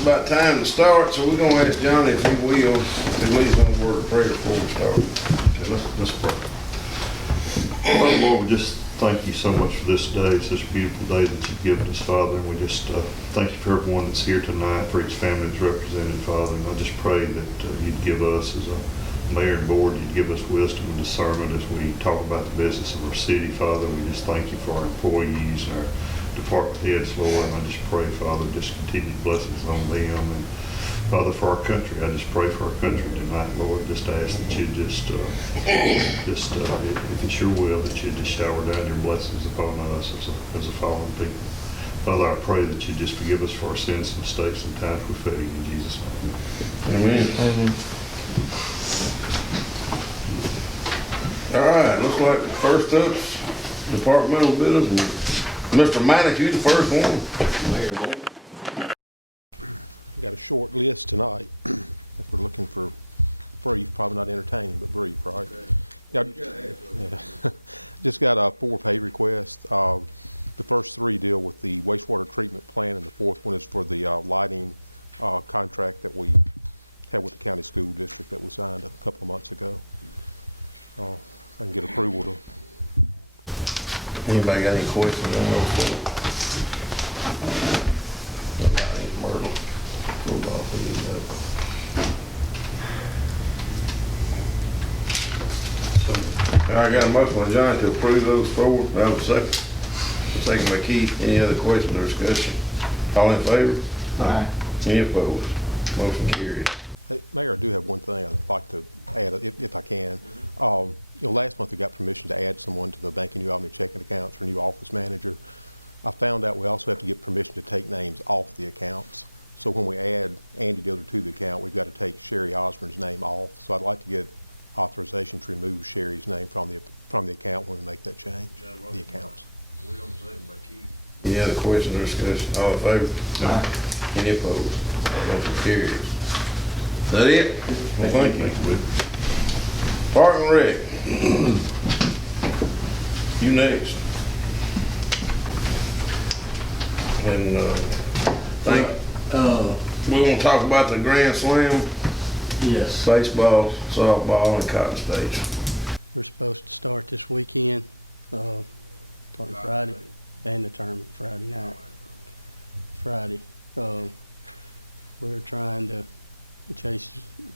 it's about time to start, so we're gonna ask Johnny if he will, at least on the word of prayer before we start. Okay, let's pray. Well, Lord, we just thank you so much for this day, such a beautiful day that you've given us, Father. And we just thank you for everyone that's here tonight, for each family that's represented, Father. And I just pray that you'd give us as a mayor and board, you'd give us wisdom and discernment as we talk about the business of our city, Father. We just thank you for our employees and our department heads, Lord. And I just pray, Father, just continued blessings on them. And Father, for our country, I just pray for our country tonight, Lord. Just ask that you if it's your will, that you just shower down your blessings upon us as a fallen people. Father, I pray that you just forgive us for our sins and mistakes and times we fail you in Jesus' name. Amen. Amen. All right, looks like first up's departmental business. Mr. Manick, you the first one. Got a short list tonight. If we're looking for brief, probably not entertaining, but brief, right? Okay. Just got a 4 pay requests. The first 3 deal with the wastewater treatment plant, and the 4th one is for the lighting contract that we had with the county school district that we signed a couple of months ago. I can get approval to. Anybody got any questions on those four? Myrtle. All right, got a motion by John to approve those 4. I have a second. Second by Keith. Any other questions or discussion? All in favor? Aye. Any opposed? Motion carries. Hey, Mayor, I do have one thing I'd like to add, if I can. Last month we got permission to add someone to the Bank of New Albany checking accounts or new office manager. I found out we also have to get permission to take names off the accounts. So when we add Andy Diller to the account, we've got to take Sherry Osborne's name off. So I'd like to get authorization to remove Sherry's name from the account when we make that change, the accounts. Any other questions or discussion? All in favor? Aye. Any opposed? Motion carries. Is that it? Well, thank you. Park and Rec. You next. And we're gonna talk about the Grand Slam, Yes. baseball, softball, and cotton states. We're supposed to start this weekend, starting Friday, and the tournament Friday night. Friday. We're trying to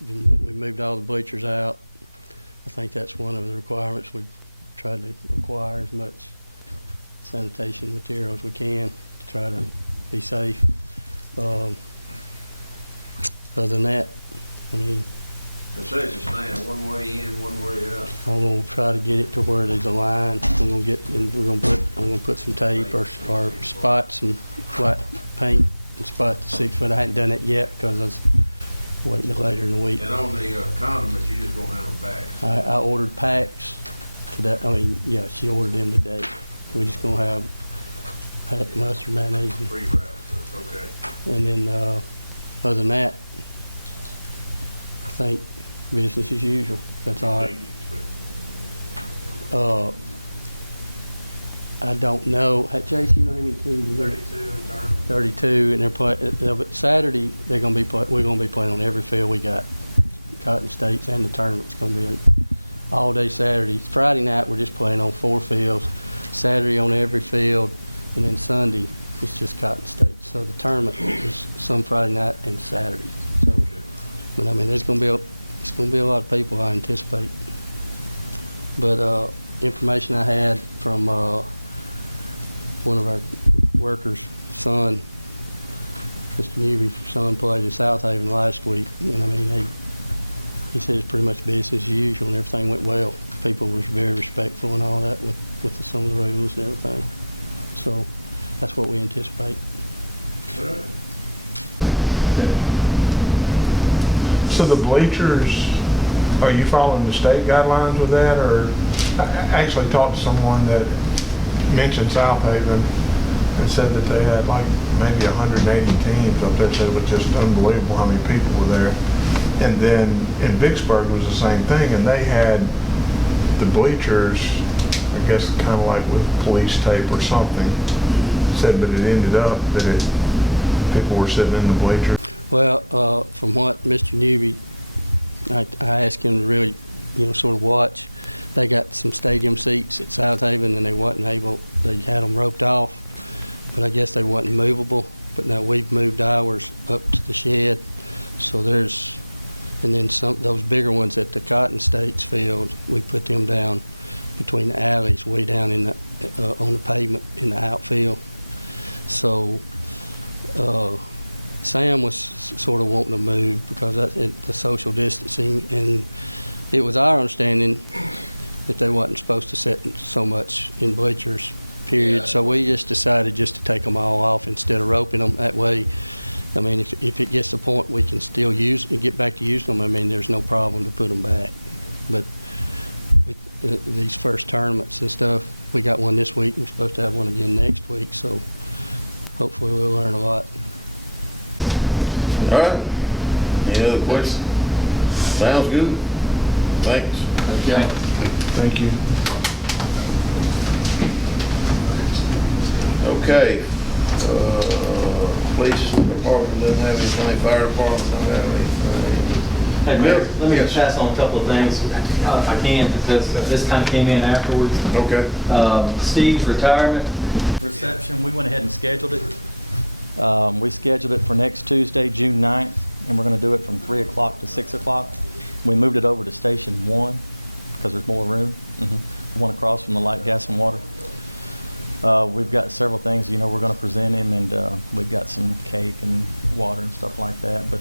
we moved all the bleachers out. I think that's one of the requirements. We've tried to acquire as much sanitation material as we can to try to be safe. Other than that, I mean, It says it's now one way in, one way out. I'm gonna try to get it to where there's a line. I'm gonna put some tape or spot some white paint and spot the 6 foot. I hadn't done it yet because I was waiting till later in the week. And on the condiments, you just gonna have them back. I ordered packs today. I mean, yeah, she ordered them today. We're just gonna have packed mustard, mayonnaise, Pre-wrap, okay. and then other than that, I think business as usual. That's all right. I don't know. Hey, Jason, you know how many teams? 32, and they're playing. Saturday, we're gonna be playing on every field we got. Cotton States and the tournament's gonna be all day Saturday. Friday night, we're just playing on 4 fields. Saturday on every field, and then Sunday it's just Cotton State. So the tournament is some Friday night and Saturday. So, but I mean, it's gonna be a lot of people, I anticipate. But information I had from one of our workers' son, Mr. Newby's son, played in South Haven last week, and I mean, he said it's pretty much business as usual, and everything went well. People was very respectful and all that with some of the rules and everything. So that's what we anticipate. So the bleachers, are you following the state guidelines with that? Or I actually talked to someone that mentioned South Haven and said that they had like maybe 180 teams up there. Said it was just unbelievable how many people were there. And then in Vicksburg was the same thing, and they had the bleachers, I guess kind of like with police tape or something. Said, but it ended up that people were sitting in the bleachers. Well, from what Mr. Newby, I asked him to really, sort of watch. They got some stadium seats at South Haven, and they wasn't able. They had them roped off, but I guess they wasn't movable. But now we've moved ours up to the shed, so there's, and then those bigger ones at the Cotton States field, we put them down between the alleys, way down in the on the pavement in the outfield. So Sam was sort of wanting to move because the social distancing, and it was our understanding that they wasn't supposed to sit so much in bleachers, period. Yeah. So we just decided just to take them all off instead of roping them. That way, I mean, if it gets to the point we can still get back to using them, I mean, there's no problem to put them back. But with these first tournaments and stuff, we got one this week, and we're supposed to have one again next week, so hopefully we'll learn a lot. All right. Any other questions? Sounds good. Thanks. Okay. Thank you. Okay. Police department doesn't have anything. Fire department don't have anything. Hey, Mayor, let me Yes. pass on a couple of things, if I can, because this kind of came in afterwards. Okay. Steve's retirement reception, we went ahead and scheduled it. We scheduled it for next Tuesday, June 9th, and we're going to do it from 3 o'clock to 6 o'clock. We moved it over to Station 1 because there's more room. One across from the light, gas, and water. We've got several things, we're going to present him, and we've got some cake and water and stuff like that. But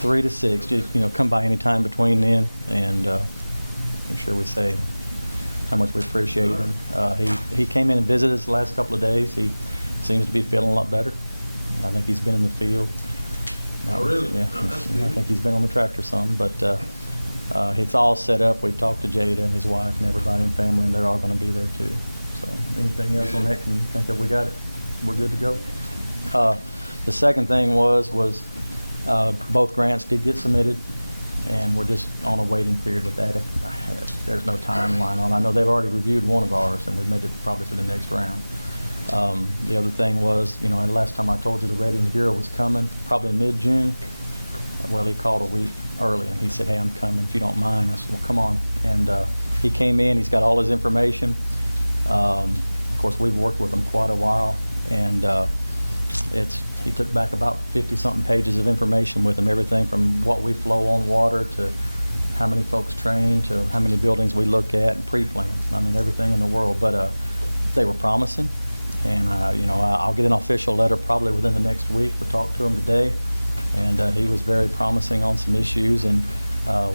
3 to 6, just, come by any time between then, and make sure we say how much we appreciate him. He came in and visited us the last couple of days. He seems to be feeling a lot better. I think he's been in the field. Oh, really? Yeah. Oh, that's I good. think he's been on the tractor some, but it's all set up. We've talked to Jada and his wife and everybody and family, and they're all going to be there too. So anything else on that? Can you think of? We got it. We're good to go. The second thing was both grants did get submitted, and we're just on a waiting period with that. There's no timeline on it. I know they've already reviewed one of ours, and we made it probably to the next round. The other thing was, and last time I told you the Ratings Bureau was coming, probably mid-June. Well, he called a week early, and he said, hey, I'm coming, if you don't mind. I said, well, come on. And he came in. He's got all his information. Of course, we've worked with him quite a while, and he took back about 50-something pages of information with him, everything from what we flow on water to how many folks train to how many buildings we look at and pre-plan. I mean, everything in the world. But they were promising. And, I'll get an official letter probably within the next week. We talked to him today, and he was very promising on some issues, and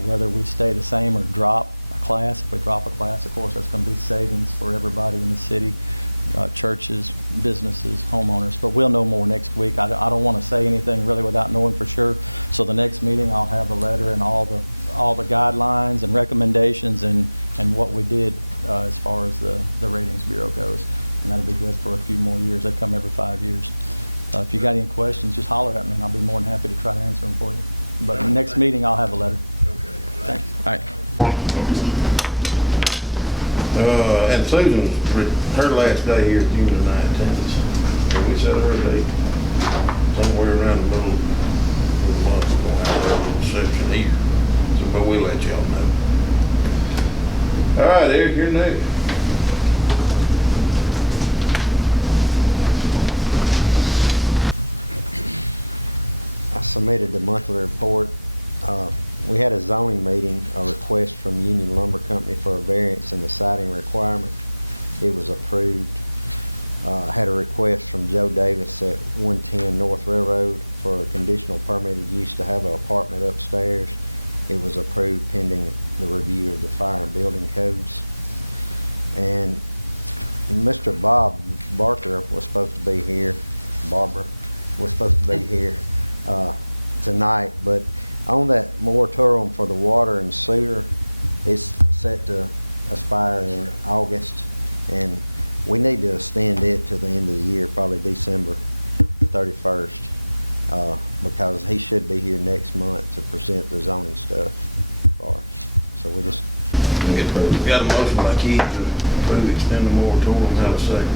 whether we stay the same or drop a class. If we drop a class, of course, that's going to be savings for everybody in the city, churches, businesses, homeowners. But we'll know more next week. I don't want to say anything really without knowing for sure. So the next meeting, I'll have a letter and all the guidelines and recommendations and what we did as far as the Ratings Bureau goes. And that'll be good for a few more years. They come every 5 years. If you got any questions, just holler at me, and I'll be more than happy to try to answer them for you. But the next meeting, I'll have a letter. Okay. Thanks. All right. And Susan, her last day here is June the 19th. Can we set her a date somewhere around the middle of the month? We're going to have a little reception here. So, but we'll let y'all know. All right, Eric, you're next. I submitted the monthly report. We had a zoning meeting, a request from Union Lumber Company for a variance in the siding requirement. It was approved. I had a request from Joe Davis at 110 North Railroad for a conditional permitted use to have an apartment upstairs. It was approved pending the review of the fire and building codes. And Mr. Bob Barker was supposed to be here. Barbara was supposed to be here tonight, but on that moratorium for the water and sewer, it's set to expire in August, and we need to extend it to the end of the year, probably December 31st, because he should be here next month to present the zoning stuff for us. So we just... We got a motion by Keith to approve extend the moratorium. Have a second.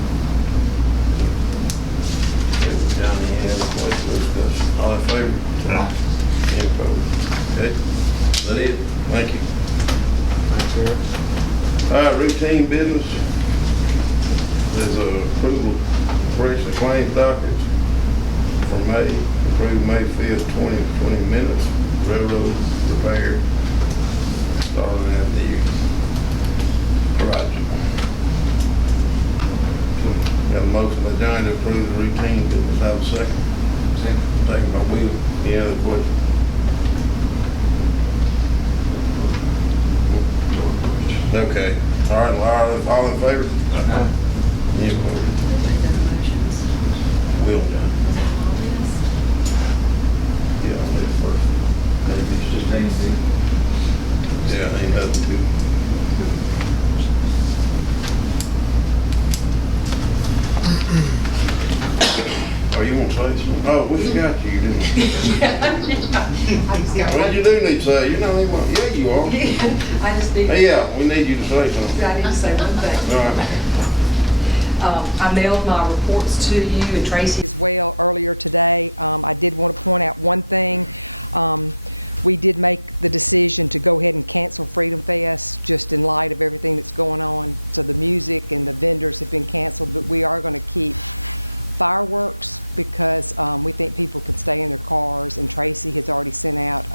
Johnny, any other questions or discussion? All in favor? Aye. Any opposed? Okay, that it? Thank you. Thanks, Eric. All right, routine business. There's a approval of correction of claims dockets for May, approved May 5th, 2020 minutes, railroad repair, starting at the project. Got a motion by Johnny to approve the routine business, have a second. Second by Will. Any other questions? Okay, all right, all in favor? Any opposed? Will, John. Yeah, I'll leave first. Maybe it's just anything. Yeah, ain't nothing to. Oh, you want to say something? Oh, we forgot you, didn't we? Well, you do need to say, you're not even, yeah, you are. I just need, Hey, yeah, we need you to say something. I need to say one thing. All right. I mailed my reports to you and Tracy as well earlier today. I did want to point out one thing. We did make the decision to go ahead and cancel Freedom Fest just in light of everything that's going on. So the music and the vendors have been canceled, but we are going to keep fireworks because we think people can stay in their cars, and Tracy has already sent out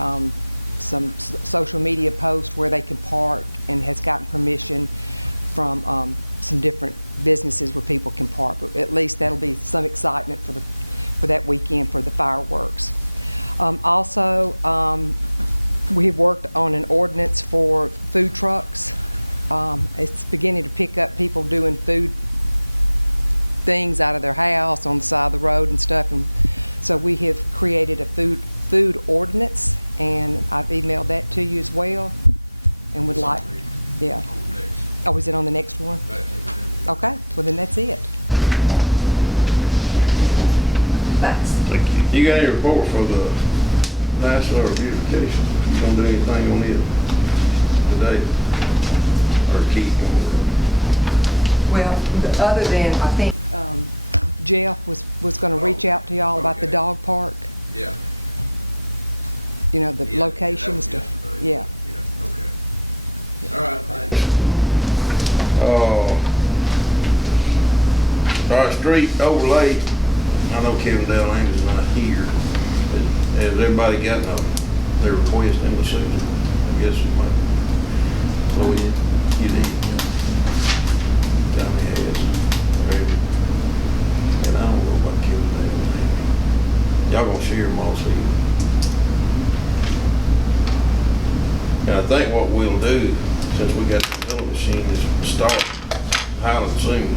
some social media posts where they can park and has gotten permission from some different businesses where people can park. But at least that'll be some excitement for that weekend for the fireworks. Also, we've worked on an ordinance for food trucks. It's beginning to pick up people doing food things out of their house on the side of the road and stuff, and so we have created a food ordinance, and I've emailed that to you as well, and would like, yeah. Oh, is it on the next one? Okay, well then that's it. Thanks. Thank you. You got any report for the national beautification? You gonna do anything on it today? Or keep on? Well, other than, I think Jeff was going to reach out to y'all about the dog park, Yeah. you know, the location and stuff. Yeah. Yeah, okay. All right, thanks. Our street overlay, I know Kevin Dell is not here, but has everybody gotten their request in the season? I guess it might. So you did. Johnny has, maybe. And I don't know about Kevin Dale. Y'all gonna share them all season. And I think what we'll do, since we got the milling machine, is start Highland soon.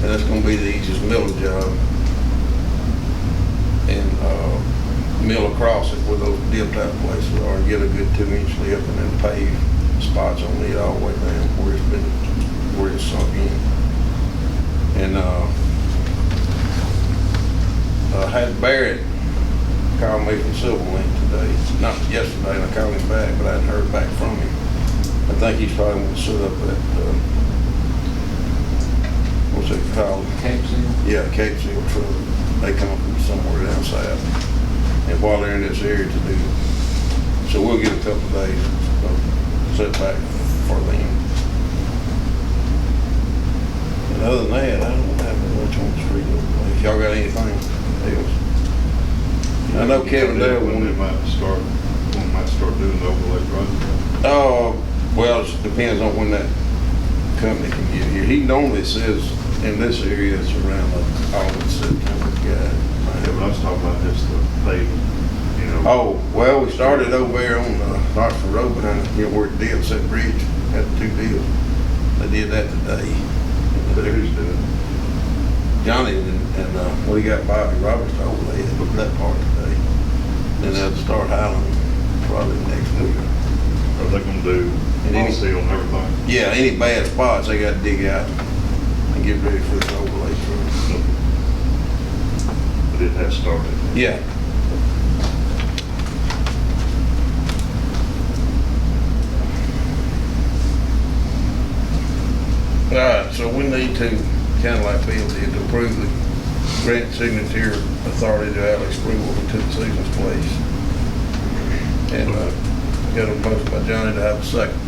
And that's gonna be the easiest milling job. And mill across it where those dip type places are, and get a good 2-inch lip, and then pave spots on it all the way down where it's sunk in. And I had Barrett call me from Silverlink today, not yesterday, and I called him back, but I hadn't heard back from him. I think he's probably going to set up at, what's it called? Cape Seal? Yeah, Cape Seal truck. They come from somewhere down south. And while they're in this area to do, so we'll get a couple of days of setback for them. And other than that, I don't have much on the street. If y'all got anything else. I know Kevin Dale When wanted. they might start doing the overlay project. Well, it depends on when that company can get here. He normally says in this area it's around August, September, Yeah, but I was talking about just the paving, you know. Oh, well, we started over there on Oxford Road behind, where it did, set bridge, had the 2 deals. They did that today. Who's doing it? Johnny and we got Bobby Roberts to overlay it, look at that part today. Then they'll start Highland probably next week. Are they gonna do all seal and everything? Yeah, any bad spots, they gotta dig out and get ready for the overlay truck. But it has started. Yeah. All right, so we need to, kind of like Bill did, to approve the grant signature authority to Alex Greenwood who took Susan's place. And got a motion by Johnny to have a second.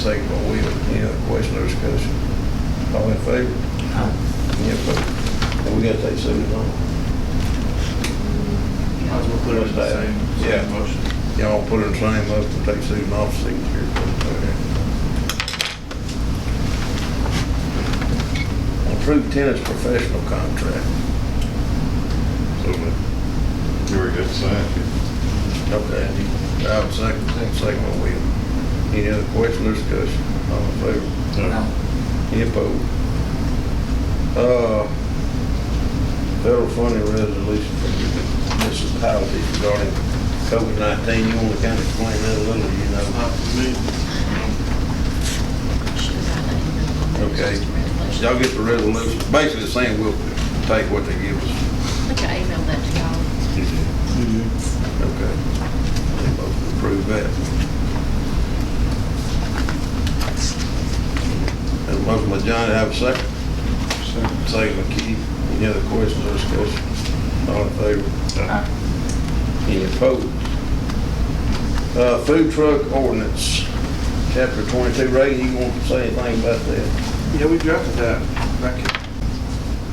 Second by Will. Any other question or discussion? All in favor? Any opposed? And we gotta take Susan on. Might as well put it in the same motion. Y'all put it in the same motion, take Susan off signature. Approved tennis professional contract. So, you already got signed it. Okay, I have a second by Will. Any other question or discussion? All in favor? Any opposed? Federal funding resolution for municipalities regarding COVID-19. You want to kind of explain that a little, you know? Okay. Y'all get the resolution. Basically saying we'll take what they give us. I think I emailed that to y'all. Okay. They both approve that. Have a motion by Johnny, have a second. Second by Keith. Any other questions or discussion? All in favor? Any opposed? Food truck ordinance, chapter 22. Ray, you want to say anything about that? Yeah, we drafted that back in, I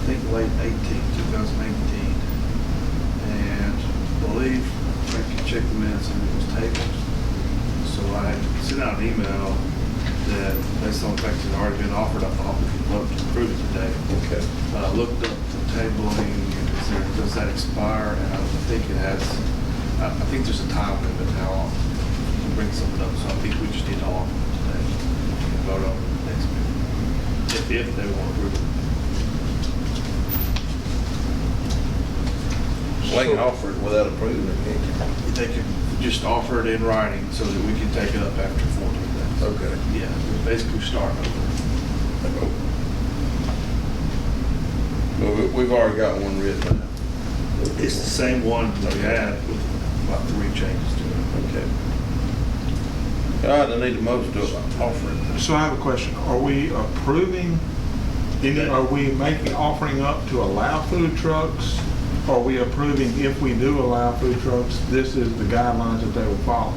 think, late 2018. And I believe, I can check the minutes, and it was tabled. So I sent out an email that, based on the fact that it had already been offered, I thought we could vote to approve it today. Okay. Looked up the tabling, does that expire? And I think it has, I think there's a time limit how often you can bring something up. So I think we just need to offer it today and vote on it next meeting, if they want to approve it. They can offer it without approving it, can't They could just offer it in writing so that we can take it up after 14 days. you? Okay. Yeah, we basically start over. Well, we've already got one written out. It's the same one that we had with about 3 changes to it. Okay. All right, I need a motion to offer it. So I have a question. Are we approving, are we offering up to allow food trucks? Are we approving if we do allow food trucks, this is the guidelines that they will follow?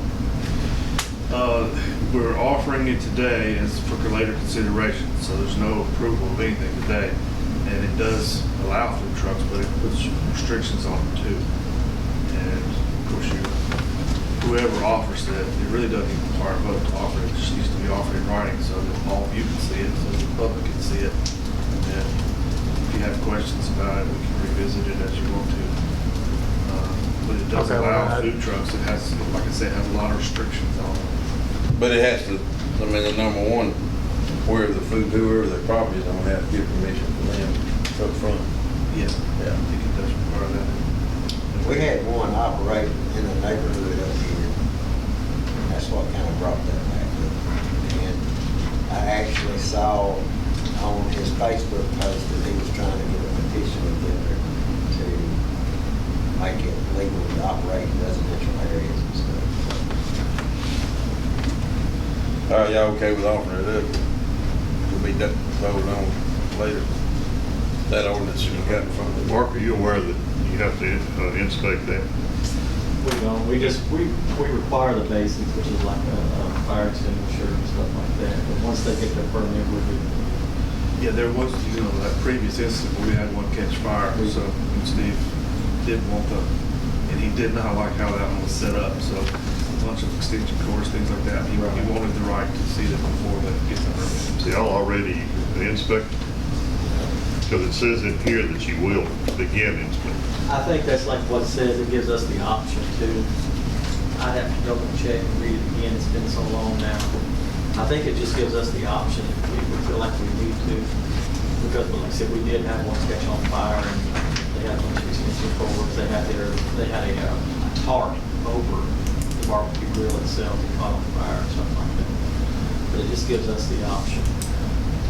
We're offering it today as for later consideration, so there's no approval of anything today. And it does allow food trucks, but it puts restrictions on them too. And of course, whoever offers it really doesn't even require a vote to offer it. It just needs to be offered in writing so that all of you can see it, so the public can see it. And if you have questions about it, we can revisit it as you want to. But it does allow food trucks. It has, like I said, has a lot of restrictions on it. But it has to, I mean, the number one, whoever their property is, I'm gonna have to get permission from them up front. Yes, I think it does require that. We had one operating in the neighborhood up here. That's what kind of brought that back up. And I actually saw on his Facebook post that he was trying to get a petition together to make it legal to operate in residential areas and stuff. All right, y'all okay with offering it up? We'll be voted on later. That ordinance you got in front of you. Mark, are you aware that you have to inspect that? We don't, we require the basics, which is like a fire extinguisher and stuff like that. But once they get their permit, we're good. Yeah, there was, that previous incident where we had one catch fire, so and Steve did want and he did not like how that one was set up, so a bunch of extension cords, things like that. He wanted the right to see them before they get the permit. So y'all already inspected? Because it says in here that you will begin inspecting. I think that's like what it says, it gives us the option to. I'd have to double check and read it again, it's been so long now. I think it just gives us the option if we feel like we need to. Because like I said, we did have one catch on fire and they had a bunch of extension cords. They had a tarp over the barbecue grill itself that caught on fire and stuff like that. But it just gives us the option.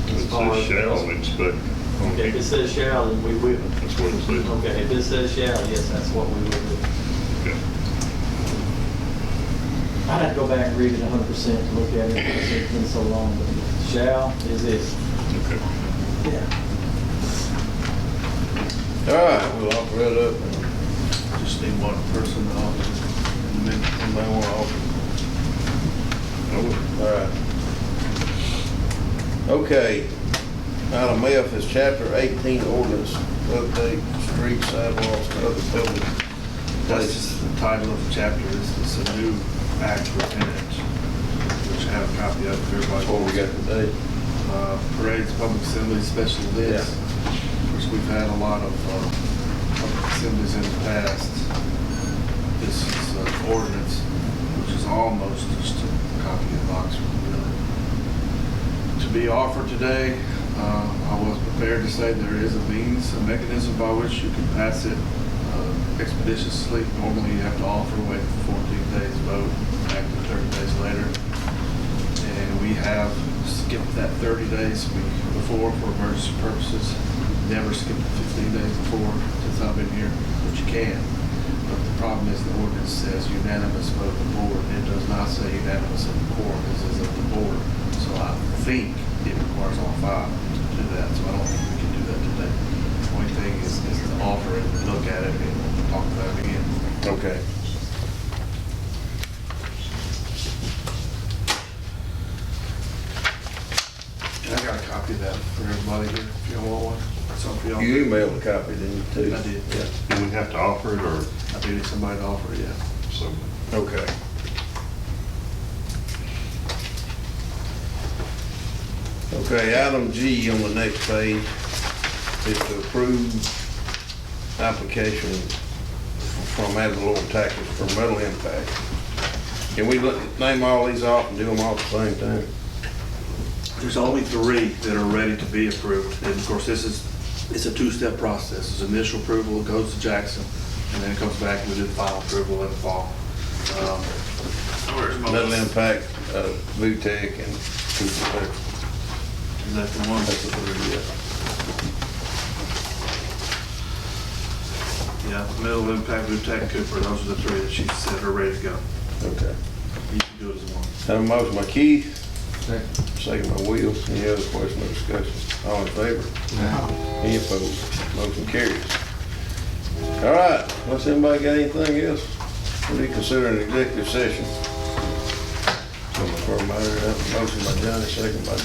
It says shall inspect. Okay, if it says shall, then we will. That's what it says. Okay, if it says shall, yes, that's what we will do. Okay. I'd have to go back and read it 100% to look at it, because it's been so long, but shall is this. Okay. Yeah. All right, we'll offer it up. Just need one person to offer in the minute. Anybody want to offer? All right. Okay. Item F is Chapter 18 ordinance, update street sidewalks and other public That's places. just the title of the chapter. It's a new act for tenants, which I have a copy of for everybody. That's what we got today. Parades, public assemblies, special events. Of course, we've had a lot of public assemblies in the past. This is an ordinance, which is almost just a copy of Oxford, really. To be offered today, I was prepared to say there is a means, a mechanism by which you can pass it expeditiously. Normally, you have to offer, wait for 14 days, vote, act 30 days later. And we have skipped that 30 days before for emergency purposes. Never skipped the 15 days before since I've been here, but you can. But the problem is the ordinance says unanimous vote of the board. It does not say unanimous of the quorum. This is of the board. So I think it requires all five to do that. So I don't think we can do that today. The only thing is to offer it, look at it, and we'll talk about it again. Okay. And I got a copy of that for everybody here, if you want one. That's all for y'all. You emailed a copy, didn't you, too? I did. Yeah. Do we have to offer it, or I do need somebody to offer it, yeah. so? Okay. Okay, item G on the next page is to approve application from ad valorem taxes for metal impact. Can we name all these off and do them all at the same time? There's only 3 that are ready to be approved. And of course, it's a 2-step process. There's initial approval, it goes to Jackson, and then it comes back and we do the final approval in the fall. Where's my Metal list? impact, VTEC, and Cooper. Is that the one? That's the 3, Yeah, Middle Impact, Tech, Cooper, those are the 3 that she said are ready to go. yeah. Okay. You can do it as one. Have a motion by Keith, second by Will. Any other question or discussion? All in favor? Any opposed? Motion carries. All right, unless anybody got anything else, we'll be considering an executive session. So for a matter, motion by Johnny, second by